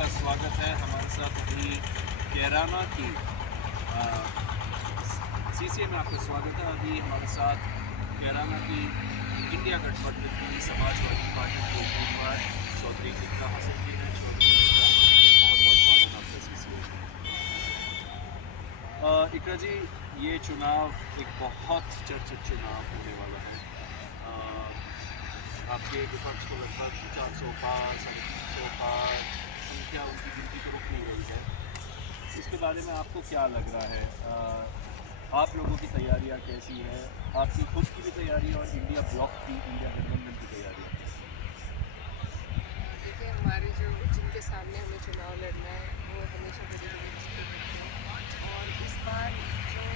आपका स्वागत है हमारे साथ अभी कैराना की सीसीए में आपका स्वागत है। अभी हमारे साथ कैराना की इंडिया गठबंधन की समाजवादी पार्टी के उम्मीदवार चौधरी इकरा हसन जी हैं। चौधरी इकरा हसन जी, बहुत बहुत स्वागत आपका सीसीए में। इकरा जी, ये चुनाव एक बहुत चर्चित चुनाव होने वाला है। आपके विपक्ष को लगभग 400 पार 350 पार संख्या उनकी गिनती तो रुक नहीं रही है। इसके बारे में आपको क्या लग रहा है? आप लोगों की तैयारियां कैसी है? आपकी खुद की भी तैयारी और इंडिया ब्लॉक की, इंडिया गठबंधन की तैयारियां कैसी है? देखिए, हमारे जो जिनके सामने हमें चुनाव लड़ना है वो हमेशा बड़ी बड़ी बातें करते हैं, और इस बार जो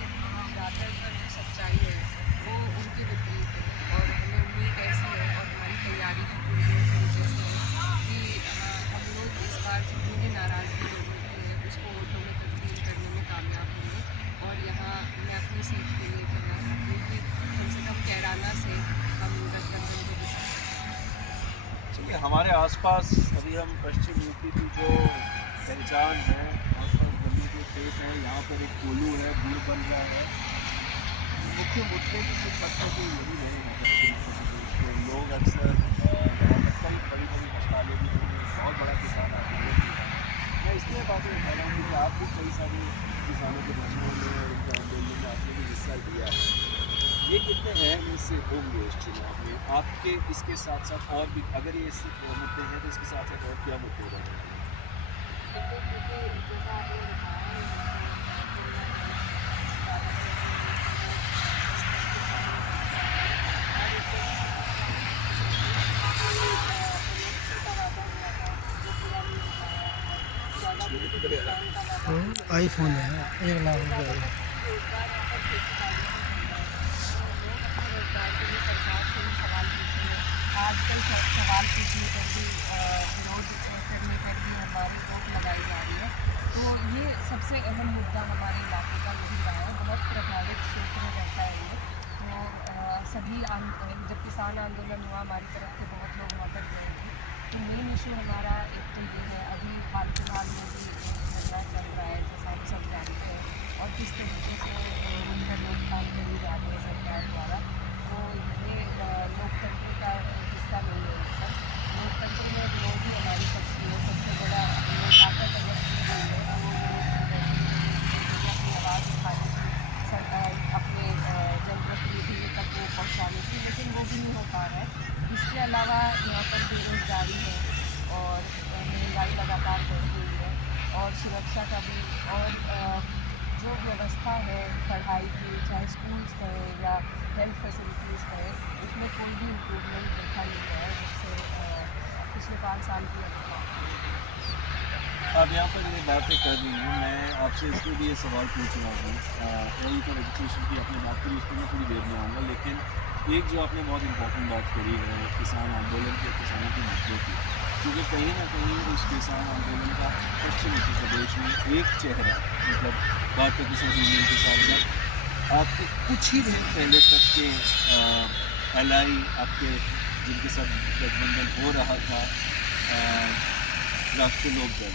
ज़्यादातर जो सच्चाई है वो उनके विपरीत है। और हमें उम्मीद ऐसी है और हमारी तैयारी भी पूरी तरीके से है कि हम लोग इस बार जितनी भी नाराज़गी लोगों की है उसको वोटों में तब्दील करने में कामयाब होंगे। और यहाँ मैं अपनी सीट के लिए कहना चाहती हूँ कि कम से कम कैराना से हम गठबंधन को जिता सकते हैं। चलिए, हमारे आसपास अभी हम पश्चिम यूपी की जो पहचान है, आसपास गन्ने के खेत हैं, यहाँ पर एक कोल्हू है, गुड़ बन रहा है। मुख्य मुद्दे की कुछ हद तक यही रहे हैं दक्षिण उत्तर प्रदेश के लोग अक्सर। यहाँ पर कई बड़ी बड़ी हड़तालें भी हुई, बहुत बड़ा किसान आंदोलन भी है। मैं इसलिए बातें उठा रहा हूँ क्योंकि आप भी कई सारे किसानों के धरनों में और उनके आंदोलन में आपने भी हिस्सा लिया है। ये कितने अहम इससे होंगे इस चुनाव में आपके? इसके साथ साथ और भी अगर ये इस मुद्दे हैं तो इसके साथ साथ और क्या मुद्दे रहेंगे? देखिए, क्योंकि जैसा आपने बताया यहाँ पे तुलना ज़्यादातर ऐसे लोग हैं जो स्तर के सामने नहीं जाते हैं। और एक एमएसपी का वादा हुआ था जो पूरा नहीं हो पाया, और ज़्यादातर जो किसान का वादा पूरा नहीं हो आईफोन पाया। है 1 लाख तो रुपये। ज़्यादातर क्योंकि रोज़गार यहाँ पर खेती बाड़ी से मिल रहा है, तो लोग अपने रोज़गार के लिए सरकार से ही सवाल पूछेंगे। आजकल सवाल पूछने पर भी विरोध करने पर भी हमारी रोक लगाई जा रही है। तो ये सबसे अहम मुद्दा हमारे इलाके का यही रहा है। बहुत प्रभावित क्षेत्र रहता है ये। तो जब किसान आंदोलन हुआ हमारी तरफ से बहुत लोग वहाँ पर गए थे। तो मेन इशू हमारा एक तो ये है, अभी हाल फिलहाल में भी धरना चल रहा है जैसा हम सब जानते हैं, और किस तरीके से उन पर रोकथाम करी जा रही है सरकार द्वारा। तो ये लोकतंत्र का हिस्सा नहीं है। सब लोकतंत्र में विरोध ही हमारी शक्ति है। सबसे बड़ा हमें ताकत अगर दी गई है तो वो विरोध प्रदर्शन के जरिए अपनी आवाज़ उठाने की, अपने जनप्रतिनिधियों तक वो पहुँचाने की, लेकिन वो भी नहीं हो पा रहा है। इसके अलावा यहाँ पर बेरोज़गारी है, और महंगाई लगातार बढ़ रही है, और सुरक्षा का भी, और जो व्यवस्था है पढ़ाई की, चाहे स्कूल्स है या हेल्थ फैसिलिटीज़ है, उसमें कोई भी इम्प्रूवमेंट देखा नहीं गया है जब से पिछले 5 साल की अवस्था। आप यहाँ पर ये बातें कर रही हैं, मैं आपसे इसलिए भी ये सवाल पूछ रहा हूँ। एल फॉर एजुकेशन की आपने बात करी, उस पर मैं थोड़ी देर में आऊँगा, लेकिन एक जो आपने बहुत इम्पोर्टेंट बात करी है किसान आंदोलन की, किसानों के मुद्दों की, क्योंकि कहीं ना कहीं उस किसान आंदोलन का पश्चिम उत्तर प्रदेश में एक चेहरा, मतलब भारतीय किसान यूनियन के साथ साथ आपके कुछ ही दिन पहले तक के एलआई आपके जिनके साथ गठबंधन हो रहा था, राष्ट्रीय लोकदल,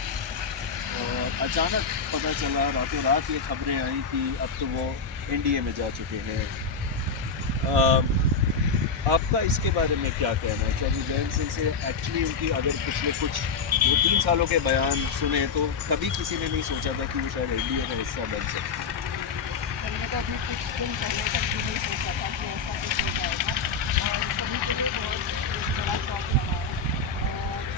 और अचानक पता चला, रातों रात ये खबरें आई कि अब तो वो एनडीए में जा चुके हैं। आपका इसके बारे में क्या कहना है? चौधरी जयंत सिंह से एक्चुअली उनकी अगर पिछले कुछ 2-3 सालों के बयान सुने तो कभी किसी ने नहीं सोचा था कि वो शायद एनडीए का हिस्सा बन सकते। हमने तो अभी कुछ दिन पहले तक भी नहीं सोचा था कि ऐसा कुछ हो जाएगा, और सभी के लिए बहुत एक बड़ा शौक रहा है।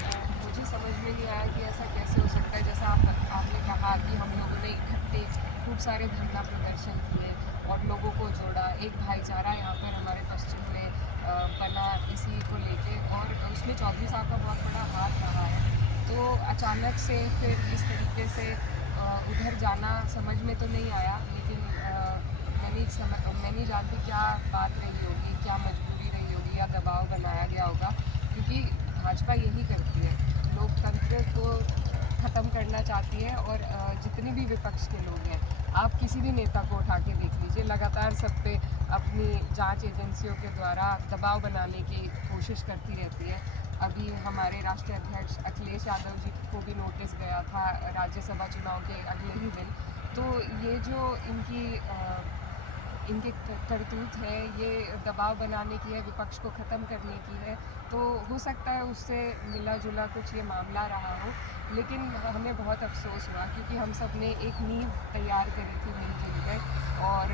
और मुझे समझ में नहीं आया कि ऐसा कैसे हो सकता है। जैसा आपने कहा कि हम लोगों ने इकट्ठे खूब सारे धरना प्रदर्शन किए और लोगों को जोड़ा, एक भाईचारा यहाँ पर हमारे पश्चिम में बना इसी को लेके, और उसमें चौधरी साहब का बहुत बड़ा हाथ रहा है। तो अचानक से फिर इस तरीके से उधर जाना समझ में तो नहीं आया, लेकिन मैं नहीं जानती क्या बात रही होगी, क्या मजबूरी रही होगी, या दबाव बनाया गया होगा, क्योंकि भाजपा यही करती है, लोकतंत्र को ख़त्म करना चाहती है। और जितने भी विपक्ष के लोग हैं, आप किसी भी नेता को उठा के देख लीजिए, लगातार सब पे अपनी जांच एजेंसियों के द्वारा दबाव बनाने की कोशिश करती रहती है। अभी हमारे राष्ट्रीय अध्यक्ष अखिलेश यादव जी को भी नोटिस गया था राज्यसभा चुनाव के अगले ही दिन। तो ये जो इनके करतूत है, ये दबाव बनाने की है, विपक्ष को ख़त्म करने की है। तो हो सकता है उससे मिला जुला कुछ ये मामला रहा हो, लेकिन हमें बहुत अफसोस हुआ क्योंकि हम सब ने एक नींव तैयार करी थी मिलजुल कर। और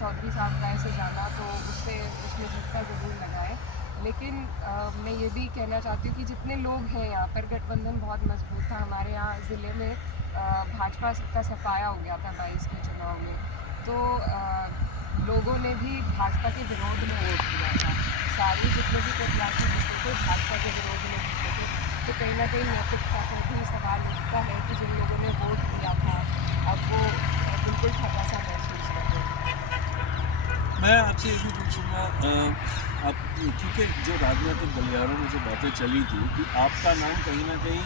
चौधरी साहब का ऐसे जाना तो उसमें झटका ज़रूर लगा है। लेकिन मैं ये भी कहना चाहती हूँ कि जितने लोग हैं यहाँ पर, गठबंधन बहुत मजबूत था। हमारे यहाँ ज़िले में भाजपा का सफाया हो गया था 22 के चुनाव में। तो लोगों ने भी भाजपा के विरोध में वोट दिया था। सारे जितने भी प्रत्याशी जीते थे भाजपा के विरोध में जीते थे। तो कहीं ना कहीं नैतिकता पर भी सवाल उठता है कि जिन लोगों ने वोट दिया था अब वो बिल्कुल ठगा सा महसूस कर रहे हैं। मैं आपसे ये भी पूछूंगा, आप क्योंकि जो राजनीतिक गलियारों में जो बातें चली थी कि आपका नाम कहीं ना कहीं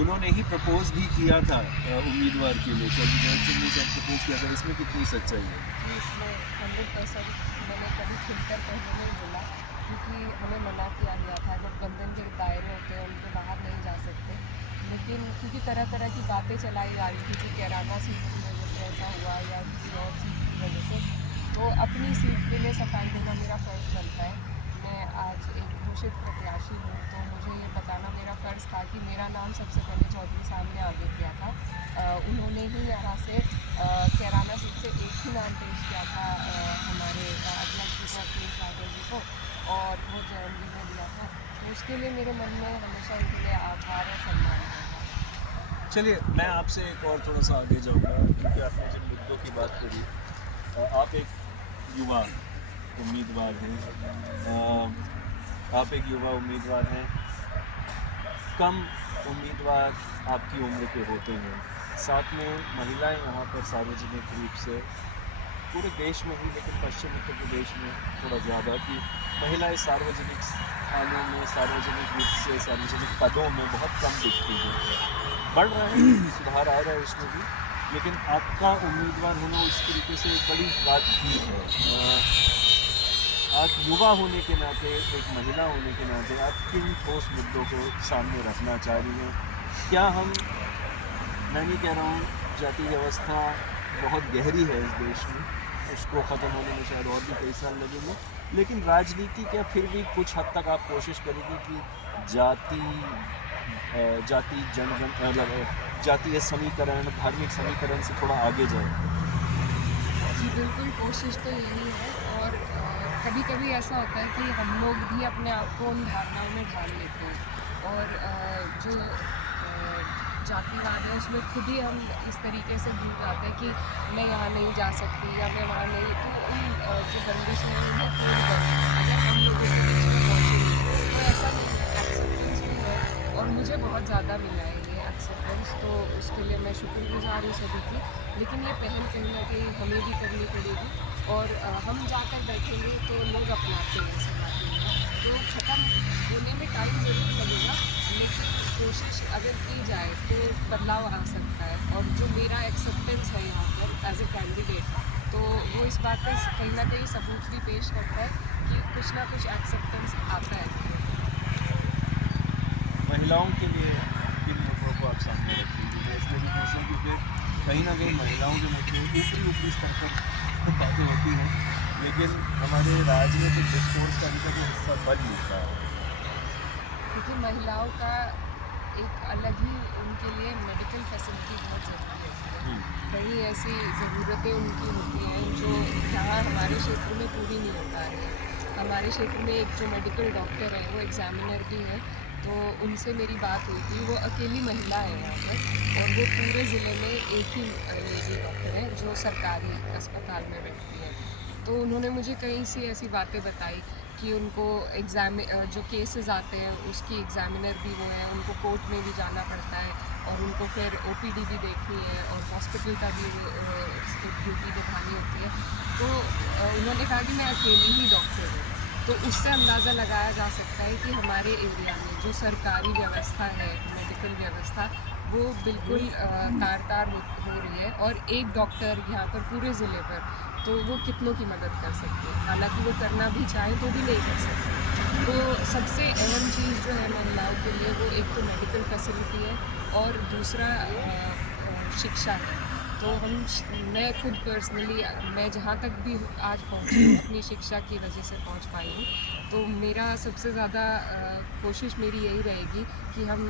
उन्होंने ही प्रपोज भी किया था उम्मीदवार के लिए, चौधरी भगत सिंह ने शायद प्रपोज किया था, इसमें कितनी सच्चाई है? इसमें 100% मैंने कभी खुलकर पहले नहीं बोला क्योंकि हमें मना किया गया था। गठबंधन के दायरे होते हैं, उनके बाहर नहीं जा सकते। लेकिन क्योंकि तरह तरह की बातें चलाई जा रही थी कि कैराना सीट की वजह से ऐसा हुआ या किसी और सीट की वजह से, तो अपनी सीट के लिए सफाई देना मेरा फ़र्ज़ बनता है। मैं आज एक घोषित प्रत्याशी हूँ, तो मुझे ये बताना मेरा फ़र्ज़ था कि मेरा नाम सबसे पहले चौधरी साहब ने आगे किया था। उन्होंने ही यहाँ से कैराना सीट से एक ही नाम पेश किया था हमारे अध्यक्ष जी को, अखिलेश यादव जी को, और वो जयंत जी ने दिया था। तो उसके लिए मेरे मन में हमेशा उनके लिए आभार और सम्मान रहेगा। चलिए, मैं आपसे एक और थोड़ा सा आगे जाऊंगा क्योंकि आपने जिन मुद्दों की बात करी, आप एक युवा उम्मीदवार हैं, आप एक युवा उम्मीदवार हैं, कम उम्मीदवार आपकी उम्र के होते हैं, साथ में महिलाएं यहाँ पर सार्वजनिक रूप से पूरे देश में ही, लेकिन पश्चिम उत्तर प्रदेश में थोड़ा ज़्यादा कि महिलाएं सार्वजनिक स्थानों में, सार्वजनिक रूप से सार्वजनिक पदों में बहुत कम दिखती हैं। बढ़ रहा है, सुधार आ रहा है उसमें भी, लेकिन आपका उम्मीदवार होना उस तरीके से एक बड़ी बात भी है। आप युवा होने के नाते, एक महिला होने के नाते, आप किन ठोस मुद्दों को सामने रखना चाह रही हैं? क्या हम, मैं नहीं कह रहा हूँ जाति व्यवस्था बहुत गहरी है इस देश में, उसको ख़त्म होने में शायद और भी कई साल लगेंगे, लेकिन राजनीति क्या फिर भी कुछ हद तक आप कोशिश करेंगे कि जातीय समीकरण, धार्मिक समीकरण से थोड़ा आगे जाए? जी बिल्कुल, कोशिश तो यही है। और कभी कभी ऐसा होता है कि हम लोग भी अपने आप को उन धारणाओं में ढाल लेते हैं और जो जातिवाद है उसमें खुद ही हम इस तरीके से भूल जाते हैं कि मैं यहाँ नहीं जा सकती या मैं वहाँ नहीं, तो उन जो बंदिशें हैं उन्हें पूर्ण करना अगर हम लोगों के बीच में पहुँचेंगे तो ऐसा नहीं है। एक्सेप्टेंस भी है और मुझे बहुत ज़्यादा मिला है ये एक्सेप्टेंस, तो उसके लिए मैं शुक्रगुजार हूँ सभी की। लेकिन ये पहल कहीं ना कहीं हमें भी करनी पड़ेगी और हम जाकर बैठेंगे तो लोग अपनाते हैं सब बातें, तो ख़त्म होने में टाइम ज़रूर लगेगा, लेकिन कोशिश अगर की जाए तो बदलाव आ सकता है। और जो मेरा एक्सेप्टेंस है यहाँ पर एज ए कैंडिडेट, तो वो इस बात का कहीं ना कहीं सबूत भी पेश करता है कि कुछ ना कुछ एक्सेप्टेंस आता है। महिलाओं के लिए किन मुद्दों को आप सामने रखेंगे? मैं इसलिए भी पूछूँ क्योंकि कहीं ना कहीं महिलाओं के मुद्दे ऊपरी स्तर पर बातें होती हैं, लेकिन हमारे राजनीतिक डिस्कोर्स का अभी तक हिस्सा बन नहीं रहा है। क्योंकि महिलाओं का एक अलग ही, उनके लिए मेडिकल फैसिलिटी बहुत ज़रूरी होती है। कई ऐसी ज़रूरतें उनकी होती हैं जो यहाँ हमारे क्षेत्र में पूरी नहीं हो पा रही है। हमारे क्षेत्र में एक जो मेडिकल डॉक्टर है वो एग्ज़ामिनर भी है, तो उनसे मेरी बात हुई थी। वो अकेली महिला है यहाँ पर और वो पूरे ज़िले में एक ही लेडी डॉक्टर है जो सरकारी अस्पताल में बैठती है। तो उन्होंने मुझे कई सी ऐसी बातें बताई कि उनको जो केसेस आते हैं उसकी एग्ज़ामिनर भी वो है, उनको कोर्ट में भी जाना पड़ता है और उनको फिर ओपीडी भी देखनी है और हॉस्पिटल का भी ड्यूटी निभानी होती है। तो उन्होंने कहा कि मैं अकेली ही डॉक्टर हूँ, तो उससे अंदाज़ा लगाया जा सकता है कि हमारे एरिया में जो सरकारी व्यवस्था है, मेडिकल व्यवस्था, वो बिल्कुल तार-तार हो रही है, और एक डॉक्टर यहाँ पर पूरे ज़िले पर, तो वो कितनों की मदद कर सकते हैं। हालाँकि वो करना भी चाहें तो भी नहीं कर सकते। तो सबसे अहम चीज़ जो है महिलाओं के लिए, वो एक तो मेडिकल फैसिलिटी है, और दूसरा शिक्षा है। तो मैं खुद पर्सनली, मैं जहाँ तक भी आज पहुँची हूँ अपनी शिक्षा की वजह से पहुँच पाई हूँ। तो मेरा सबसे ज़्यादा कोशिश मेरी यही रहेगी कि हम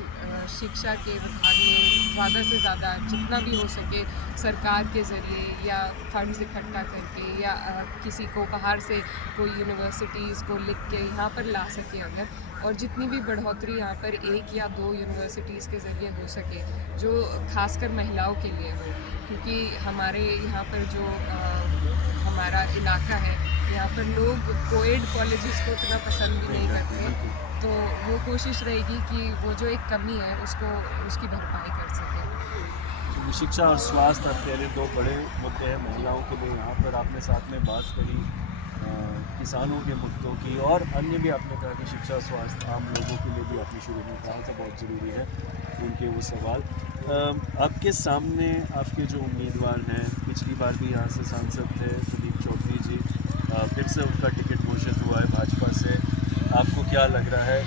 शिक्षा के विभाग में ज़्यादा से ज़्यादा जितना भी हो सके सरकार के ज़रिए या फंड्स इकट्ठा करके, या किसी को बाहर से कोई यूनिवर्सिटीज़ को लिख के यहाँ पर ला सके अगर, और जितनी भी बढ़ोतरी यहाँ पर 1 या 2 यूनिवर्सिटीज़ के ज़रिए हो सके, जो खासकर महिलाओं के लिए हो। क्योंकि हमारे यहाँ पर जो हमारा इलाका है, यहाँ पर लोग कोएड कॉलेजेस को इतना पसंद भी नहीं करते। तो वो कोशिश रहेगी कि वो जो एक कमी है उसको, उसकी भरपाई कर सकें। शिक्षा और स्वास्थ्य अकेले दो बड़े मुद्दे हैं महिलाओं के लिए। यहाँ पर आपने साथ में बात करी किसानों के मुद्दों की, और अन्य भी आपने कहा कि शिक्षा स्वास्थ्य आम लोगों के लिए भी आपने शुरू में कहा था बहुत ज़रूरी है उनके वो सवाल। आपके सामने आपके जो उम्मीदवार हैं, पिछली बार भी यहाँ से सांसद थे प्रदीप चौधरी जी, फिर से उनका टिकट घोषित हुआ है भाजपा से। आपको क्या लग रहा है?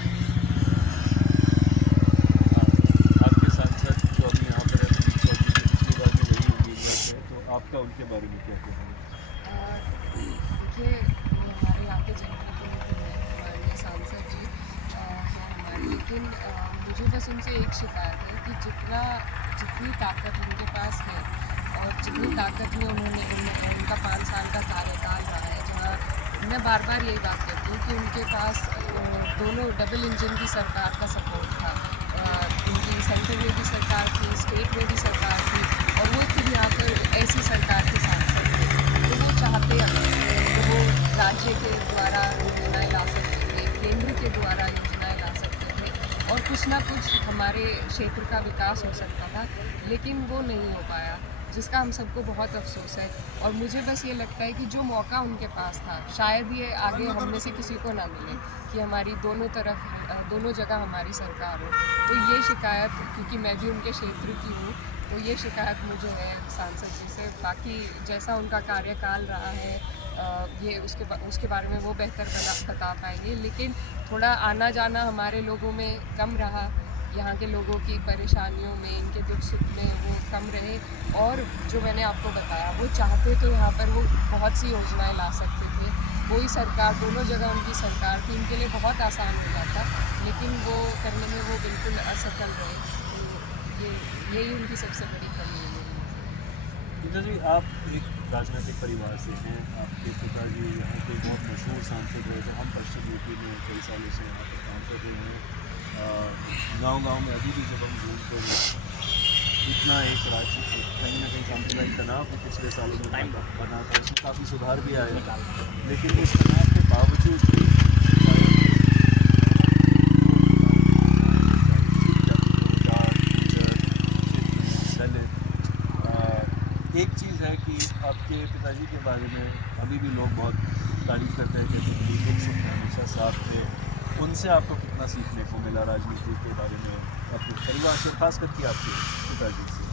आपके सांसद जो अभी यहाँ पर है प्रदीप चौधरी जी, पिछली बार भी वही उम्मीदवार थे, तो आपका उनके बारे में क्या कहना है? देखिए, हमारे यहाँ के जनप्रतिनिधि हैं, हमारे सांसद जी हैं हमारे, लेकिन मुझे बस उनसे एक शिकायत है कि जितनी ताकत उनके पास है, और जितनी ताकत में उनका 5 साल का कार्यकाल रहा है, जहाँ मैं बार बार यही बात करती हूँ कि उनके पास दोनों डबल इंजन की सरकार का सपोर्ट था। उनकी सेंटर में भी सरकार थी, स्टेट में भी सरकार थी, और वो खुद यहाँ पर ऐसी सरकार के सांसद थे। तो वो चाहते हैं तो वो राज्य के द्वारा योजनाएं ला सकते थे, केंद्र के द्वारा योजनाएं ला सकते थे, और कुछ ना कुछ हमारे क्षेत्र का विकास हो सकता था, लेकिन वो नहीं हो पाया, जिसका हम सबको बहुत अफसोस है। और मुझे बस ये लगता है कि जो मौका उनके पास था, शायद ये आगे हम में से किसी को ना मिले कि हमारी दोनों जगह हमारी सरकार हो। तो ये शिकायत, क्योंकि मैं भी उनके क्षेत्र की हूँ, तो ये शिकायत मुझे है सांसद जी से। बाकी जैसा उनका कार्यकाल रहा है, ये उसके बारे में वो बेहतर बता पाएंगे, लेकिन थोड़ा आना जाना हमारे लोगों में कम रहा, यहाँ के लोगों की परेशानियों में, इनके दुख सुख में वो कम रहे। और जो मैंने आपको बताया, वो चाहते तो यहाँ पर वो बहुत सी योजनाएं ला सकते थे। वही सरकार, दोनों जगह उनकी सरकार थी, इनके लिए बहुत आसान हो जाता, लेकिन वो करने में वो बिल्कुल असफल रहे। तो यही उनकी सबसे बड़ी कमी है मेरी नज़र में। गीता जी, आप एक राजनीतिक परिवार से हैं, आपके पिताजी यहाँ के बहुत मशहूर सांसद रहे थे, हम पश्चिम यूपी में कई सालों से यहाँ पर काम कर रहे हैं। गांव-गांव में अभी भी जब हम घूमते हैं, इतना एक राज्य कहीं ना कहीं सांप्रदायिक तनाव भी पिछले सालों में बना था, उसमें काफ़ी सुधार भी आया, लेकिन इस तनाव के बावजूद भी एक चीज़ है कि आपके पिताजी के बारे में अभी भी लोग बहुत तारीफ करते हैं कि उनकी दुख सुख में हमेशा साथ थे। उनसे आपको कितना सीखने को मिला राजनीति के बारे में, अपने परिवार से, खास करके आपके पिताजी से?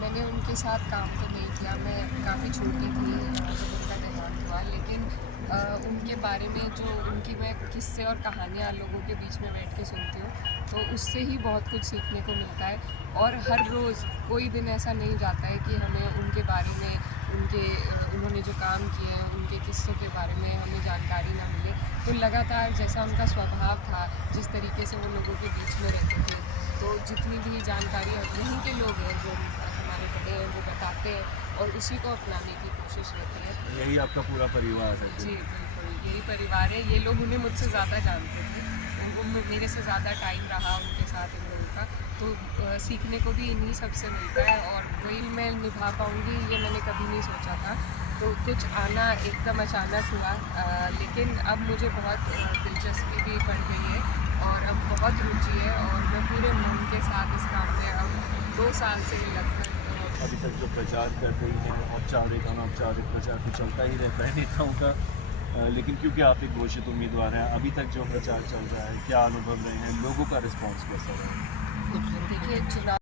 मैंने उनके साथ काम तो नहीं किया, मैं काफ़ी छोटी थी जब उनका देहांत हुआ, लेकिन उनके बारे में जो उनकी मैं किस्से और कहानियाँ लोगों के बीच में बैठ के सुनती हूँ, तो उससे ही बहुत कुछ सीखने को मिलता है। और हर रोज़ कोई दिन ऐसा नहीं जाता है कि हमें उनके बारे में, उन्होंने जो काम किए हैं, उनके किस्सों के बारे में हमें जानकारी ना मिले। तो लगातार जैसा उनका स्वभाव था, जिस तरीके से वो लोगों के बीच में रहते थे, तो जितनी भी जानकारी यहीं के लोग हैं जो हमारे बड़े हैं वो बताते हैं, और उसी को अपनाने की कोशिश रहती है। यही आपका पूरा परिवार है? जी बिल्कुल, यही परिवार है। ये लोग उन्हें मुझसे ज़्यादा जानते थे, उनको मेरे से ज़्यादा टाइम रहा उनके साथ इन लोगों का, तो सीखने को भी इन्हीं सबसे मिलता है, और वही मैं निभा पाऊँगी ये मैंने कभी नहीं सोचा था। तो कुछ आना एकदम अचानक हुआ, लेकिन अब मुझे बहुत दिलचस्पी भी बढ़ गई है, और अब बहुत रुचि है, और मैं पूरे मन के साथ इस काम में अब 2 साल से लगभग अभी तक जो प्रचार कर रही हैं, औपचारिक अनौपचारिक प्रचार तो चलता ही रहता है नेताओं का, लेकिन क्योंकि आप एक घोषित उम्मीदवार हैं, अभी तक जो प्रचार चल रहा है, क्या अनुभव रहे हैं, लोगों का रिस्पॉन्स कैसा रहा है? देखिए, चुनाव